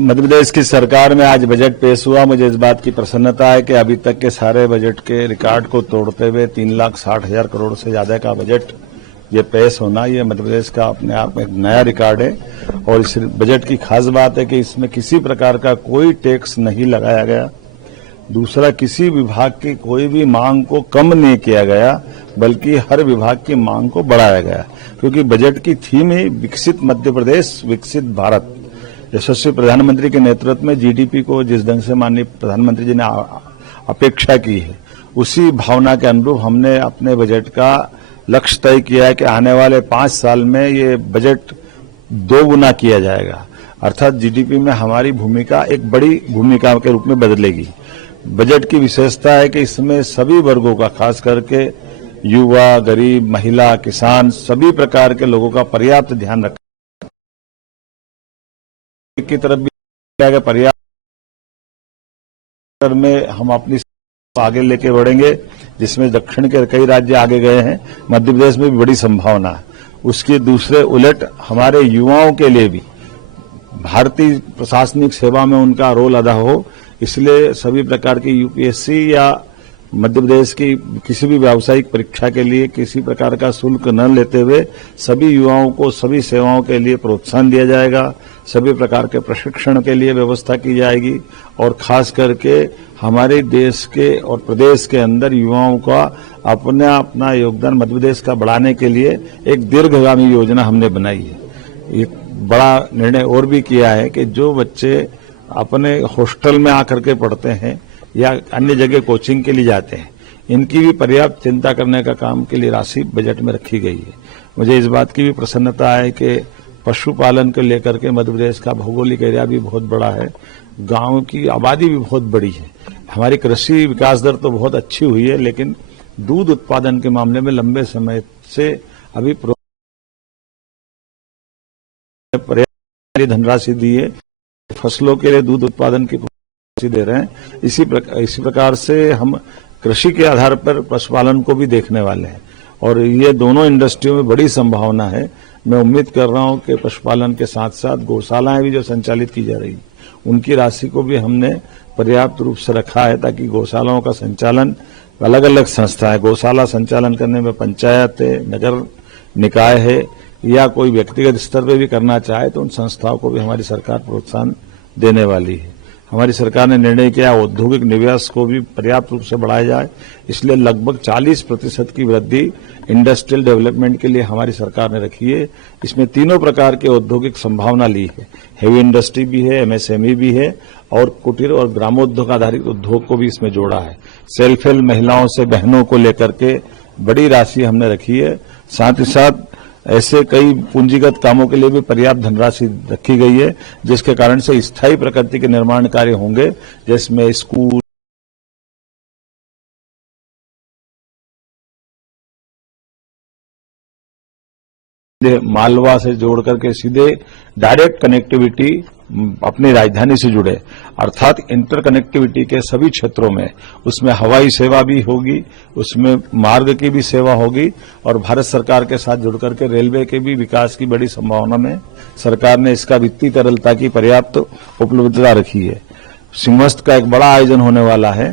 मध्य प्रदेश की सरकार में आज बजट पेश हुआ। मुझे इस बात की प्रसन्नता है कि अभी तक के सारे बजट के रिकॉर्ड को तोड़ते हुए 3,60,000 करोड़ से ज्यादा का बजट ये पेश होना, ये मध्य प्रदेश का अपने आप में एक नया रिकॉर्ड है। और इस बजट की खास बात है कि इसमें किसी प्रकार का कोई टैक्स नहीं लगाया गया। दूसरा, किसी विभाग की कोई भी मांग को कम नहीं किया गया, बल्कि हर विभाग की मांग को बढ़ाया गया, क्योंकि बजट की थीम है विकसित मध्य प्रदेश विकसित भारत। यशस्वी प्रधानमंत्री के नेतृत्व में जीडीपी को जिस ढंग से माननीय प्रधानमंत्री जी ने अपेक्षा की है, उसी भावना के अनुरूप हमने अपने बजट का लक्ष्य तय किया है कि आने वाले 5 साल में ये बजट 2 गुना किया जाएगा, अर्थात जीडीपी में हमारी भूमिका एक बड़ी भूमिका के रूप में बदलेगी। बजट की विशेषता है कि इसमें सभी वर्गों का, खास करके युवा, गरीब, महिला, किसान, सभी प्रकार के लोगों का पर्याप्त ध्यान रखा की तरफ भी पर्याप्त में हम अपनी आगे लेके बढ़ेंगे, जिसमें दक्षिण के कई राज्य आगे गए हैं, मध्य प्रदेश में भी बड़ी संभावना है। उसके दूसरे उलट हमारे युवाओं के लिए भी भारतीय प्रशासनिक सेवा में उनका रोल अदा हो, इसलिए सभी प्रकार की यूपीएससी या मध्य प्रदेश की किसी भी व्यावसायिक परीक्षा के लिए किसी प्रकार का शुल्क न लेते हुए सभी युवाओं को सभी सेवाओं के लिए प्रोत्साहन दिया जाएगा, सभी प्रकार के प्रशिक्षण के लिए व्यवस्था की जाएगी और खास करके हमारे देश के और प्रदेश के अंदर युवाओं का अपना योगदान मध्य प्रदेश का बढ़ाने के लिए एक दीर्घगामी योजना हमने बनाई है। एक बड़ा निर्णय और भी किया है कि जो बच्चे अपने हॉस्टल में आकर के पढ़ते हैं या अन्य जगह कोचिंग के लिए जाते हैं, इनकी भी पर्याप्त चिंता करने का काम के लिए राशि बजट में रखी गई है। मुझे इस बात की भी प्रसन्नता है कि पशुपालन को लेकर के मध्य प्रदेश का भौगोलिक एरिया भी बहुत बड़ा है, गांव की आबादी भी बहुत बड़ी है। हमारी कृषि विकास दर तो बहुत अच्छी हुई है, लेकिन दूध उत्पादन के मामले में लंबे समय से अभी पर्याप्त धनराशि दी है। फसलों के लिए दूध उत्पादन की दे रहे हैं। इसी प्रकार से हम कृषि के आधार पर पशुपालन को भी देखने वाले हैं और ये दोनों इंडस्ट्रियों में बड़ी संभावना है। मैं उम्मीद कर रहा हूं कि पशुपालन के साथ साथ गौशालाएं भी जो संचालित की जा रही, उनकी राशि को भी हमने पर्याप्त रूप से रखा है, ताकि गौशालाओं का संचालन अलग अलग संस्थाएं, गौशाला संचालन करने में पंचायत है, नगर निकाय है या कोई व्यक्तिगत स्तर पर भी करना चाहे तो उन संस्थाओं को भी हमारी सरकार प्रोत्साहन देने वाली है। हमारी सरकार ने निर्णय किया औद्योगिक निवेश को भी पर्याप्त रूप से बढ़ाया जाए, इसलिए लगभग 40% की वृद्धि इंडस्ट्रियल डेवलपमेंट के लिए हमारी सरकार ने रखी है। इसमें तीनों प्रकार के औद्योगिक संभावना ली है, हेवी इंडस्ट्री भी है, एमएसएमई भी है और कुटीर और ग्रामोद्योग आधारित उद्योग को भी इसमें जोड़ा है। सेल्फ हेल्प महिलाओं से बहनों को लेकर के बड़ी राशि हमने रखी है। साथ ही साथ ऐसे कई पूंजीगत कामों के लिए भी पर्याप्त धनराशि रखी गई है, जिसके कारण से स्थायी प्रकृति के निर्माण कार्य होंगे, जिसमें स्कूल, मालवा से जोड़ करके सीधे डायरेक्ट कनेक्टिविटी अपनी राजधानी से जुड़े, अर्थात इंटर कनेक्टिविटी के सभी क्षेत्रों में, उसमें हवाई सेवा भी होगी, उसमें मार्ग की भी सेवा होगी और भारत सरकार के साथ जुड़ करके रेलवे के भी विकास की बड़ी संभावना में सरकार ने इसका वित्तीय तरलता की पर्याप्त उपलब्धता रखी है। सिंहस्थ का एक बड़ा आयोजन होने वाला है।